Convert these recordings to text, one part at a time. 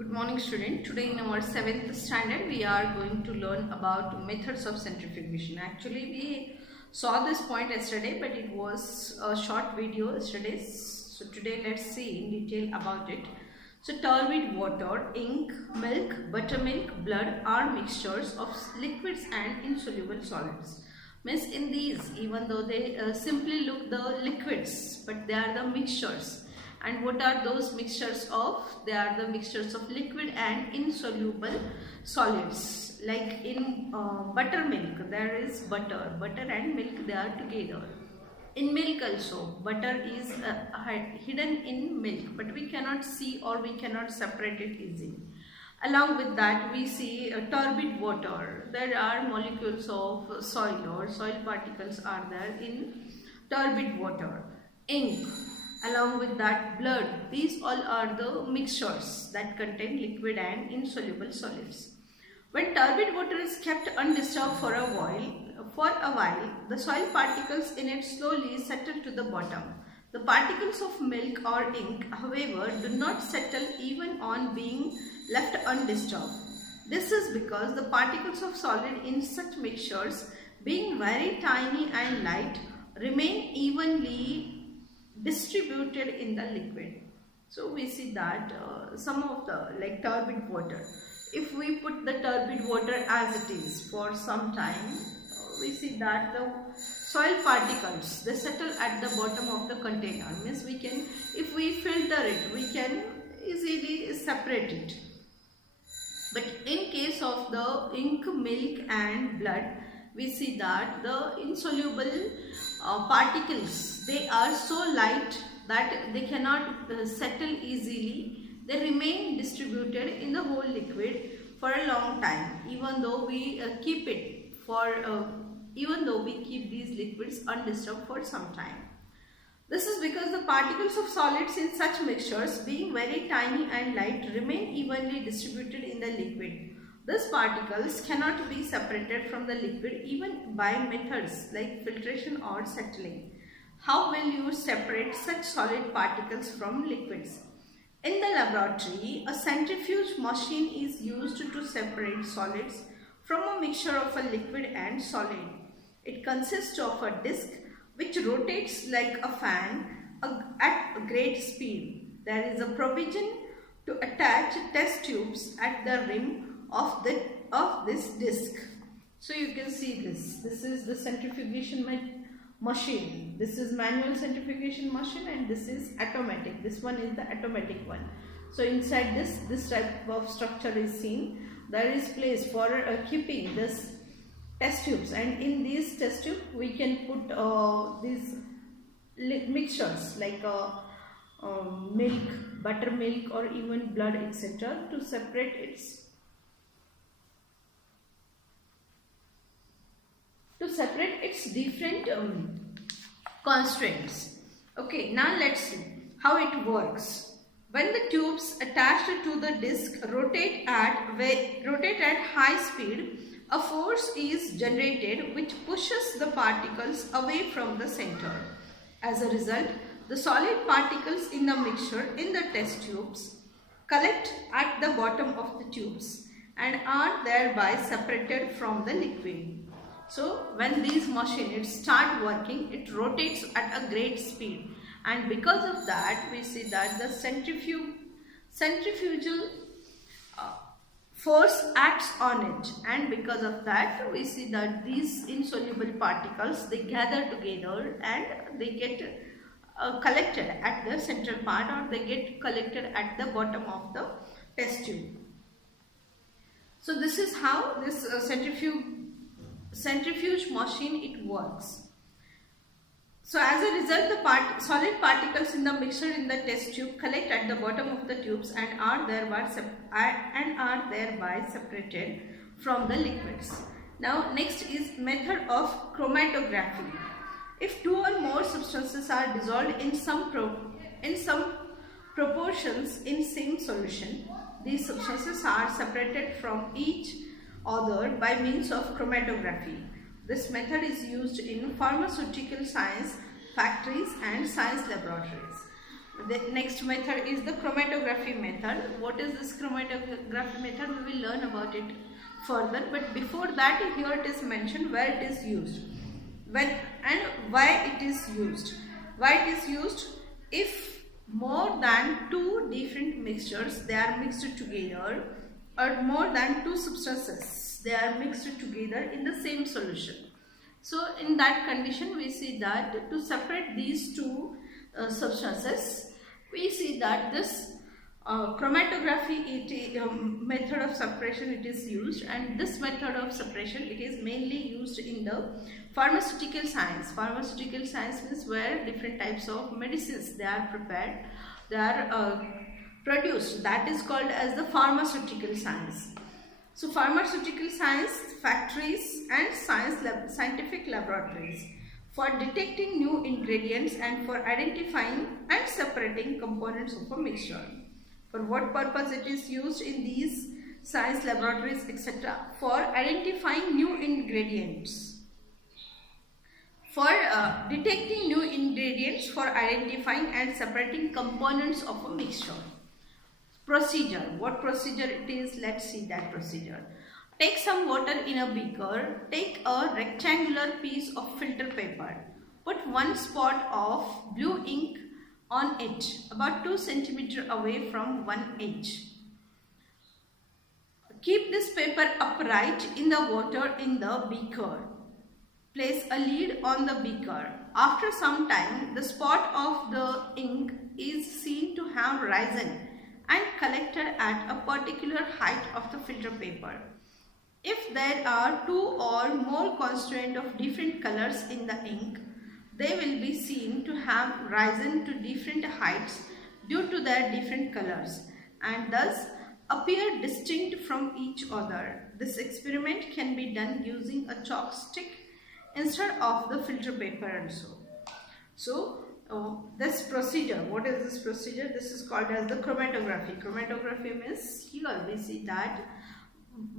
Good morning student. Today in our 7th standard we are going to learn about methods of centrifugation. Actually we saw this point yesterday but it was a short video yesterday. So today let's see in detail about it. So turbid water, ink, milk, buttermilk, blood are mixtures of liquids and insoluble solids. Means in these, even though they simply look the liquids, but they are the mixtures. And what are those mixtures of? They are the mixtures of liquid and insoluble solids. Like in buttermilk, there is butter. Butter and milk, they are together. In milk also, butter is hidden in milk, but we cannot see or we cannot separate it easily. Along with that, we see turbid water. There are molecules of soil or soil particles are there in turbid water. Ink, along with that blood. These all are the mixtures that contain liquid and insoluble solids. When turbid water is kept undisturbed for a while, the soil particles in it slowly settle to the bottom. The particles of milk or ink, however, do not settle even on being left undisturbed. This is because the particles of solid in such mixtures, being very tiny and light, remain evenly distributed in the liquid. So we see that some of the like turbid water, if we put the turbid water as it is for some time, we see that the soil particles, they settle at the bottom of the container. Means we can, if we filter it, we can easily separate it. But in case of the ink, milk and blood, we see that the insoluble particles, they are so light that they cannot settle easily. They remain distributed in the whole liquid for a long time, even though we keep these liquids undisturbed for some time. This is because the particles of solids in such mixtures, being very tiny and light, remain evenly distributed in the liquid. These particles cannot be separated from the liquid even by methods like filtration or settling. How will you separate such solid particles from liquids? In the laboratory, a centrifuge machine is used to separate solids from a mixture of a liquid and solid. It consists of a disc which rotates like a fan at a great speed. There is a provision to attach test tubes at the rim of this disc. So you can see this. This is the centrifugation machine. This is manual centrifugation machine and this is automatic. This one is the automatic one. So inside this type of structure is seen. There is place for keeping this test tubes, and in these test tubes we can put these mixtures like milk, buttermilk or even blood, etc. to separate its different constraints. Okay, now let's see how it works. When the tubes attached to the disc rotate at high speed, a force is generated which pushes the particles away from the center. As a result, the solid particles in the mixture in the test tubes collect at the bottom of the tubes and are thereby separated from the liquid. So when these machines start working, it rotates at a great speed, and because of that we see that the centrifugal force acts on it, and because of that we see that these insoluble particles, they gather together and they get collected at the central part, or they get collected at the bottom of the test tube. So this is how this centrifuge machine it works. So as a result, the solid particles in the mixture in the test tube collect at the bottom of the tubes and are thereby separated from the liquids. Now next is method of chromatography. If two or more substances are dissolved in some proportions in same solution, these substances are separated from each other by means of chromatography. This method is used in pharmaceutical science factories and science laboratories. The next method is the chromatography method. What is this chromatography method? We will learn about it further, but before that, here it is mentioned where it is used, when and why it is used. Why it is used? If more than two different mixtures they are mixed together, or more than two substances they are mixed together in the same solution. So in that condition, we see that to separate these two substances, we see that this chromatography method of separation it is used, and this method of separation it is mainly used in the pharmaceutical science. Pharmaceutical science means where different types of medicines they are prepared, they are produced. That is called as the pharmaceutical science. So pharmaceutical science factories and scientific laboratories for detecting new ingredients and for identifying and separating components of a mixture. For what purpose it is used in these science laboratories, etc.? For identifying new ingredients, for detecting new ingredients, for identifying and separating components of a mixture. Procedure. What procedure it is? Let's see that procedure. Take some water in a beaker. Take a rectangular piece of filter paper. Put one spot of blue ink on it, about 2 cm away from one edge. Keep this paper upright in the water in the beaker. Place a lid on the beaker. After some time, the spot of the ink is seen to have risen and collected at a particular height of the filter paper. If there are two or more constituents of different colors in the ink, they will be seen to have risen to different heights due to their different colors and thus appear distinct from each other. This experiment can be done using a chalk stick instead of the filter paper also. So this procedure, what is this procedure? This is called as the chromatography. Chromatography means here we see that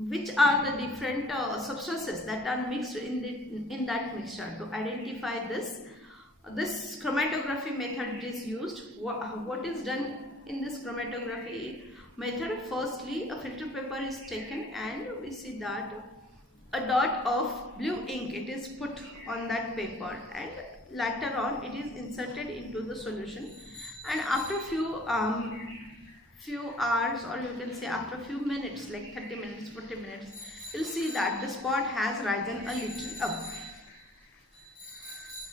which are the different substances that are mixed in that mixture. To identify this chromatography method is used. What is done in this chromatography method? Firstly, a filter paper is taken and we see that a dot of blue ink it is put on that paper, and later on it is inserted into the solution, and after few hours, or you can say after few minutes, like 30 minutes, 40 minutes, you'll see that the spot has risen a little up.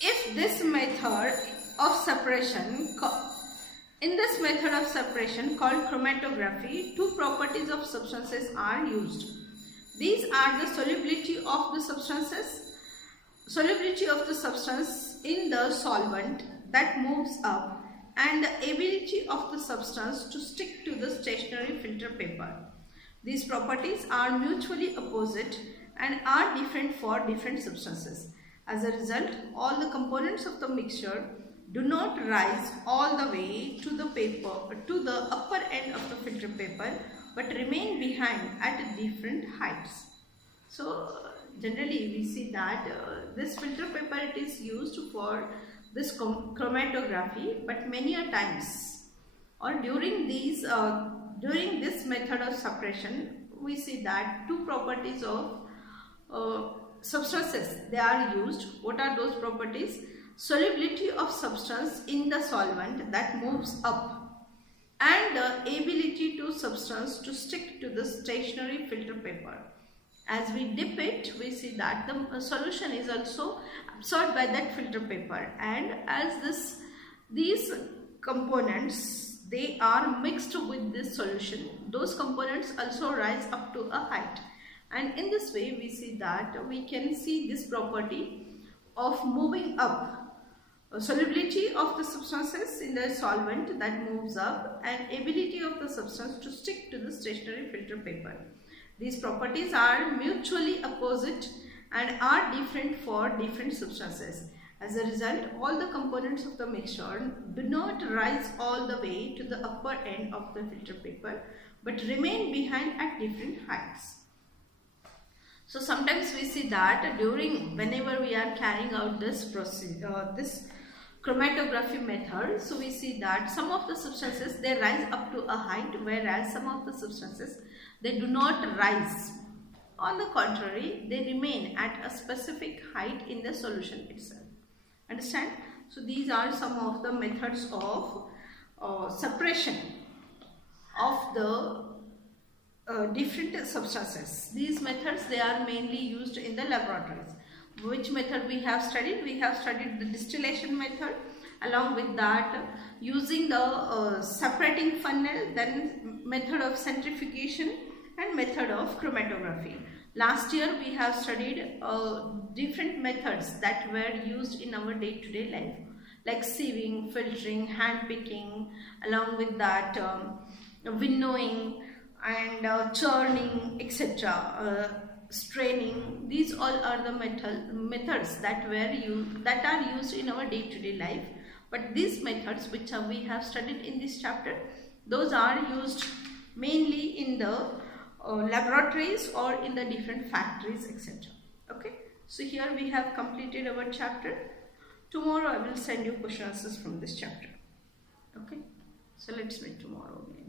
If this method of separation, in this method of separation called chromatography, two properties of substances are used. These are the solubility of the substance in the solvent that moves up, and the ability of the substance to stick to the stationary filter paper. These properties are mutually opposite and are different for different substances. As a result, all the components of the mixture do not rise all the way to the paper, to the upper end of the filter paper, but remain behind at different heights. So generally we see that this filter paper it is used for this chromatography, but many a times or during this method of separation, we see that two properties of substances they are used. What are those properties? Solubility of substance in the solvent that moves up, and the ability to substance to stick to the stationary filter paper. As we dip it, we see that the solution is also absorbed by that filter paper, and as these components they are mixed with this solution, those components also rise up to a height, and in this way we see that we can see this property of moving up. Solubility of the substances in the solvent that moves up, and ability of the substance to stick to the stationary filter paper. These properties are mutually opposite and are different for different substances. As a result, all the components of the mixture do not rise all the way to the upper end of the filter paper, but remain behind at different heights. So sometimes we see that whenever we are carrying out this process, chromatography method, so we see that some of the substances they rise up to a height, whereas some of the substances they do not rise. On the contrary, they remain at a specific height in the solution itself. Understand? So these are some of the methods of separation of the different substances. These methods they are mainly used in the laboratories. Which method we have studied? We have studied the distillation method. Along with that, using the separating funnel, then method of centrifugation and method of chromatography. Last year we have studied different methods that were used in our day-to-day life, like sieving, filtering, hand picking, along with that winnowing and churning, etc. Straining. These all are the methods that are used in our day-to-day life. But these methods which we have studied in this chapter, those are used mainly in the laboratories or in the different factories, etc. Okay, so here we have completed our chapter. Tomorrow I will send you question answers from this chapter. Okay, so let's meet tomorrow again.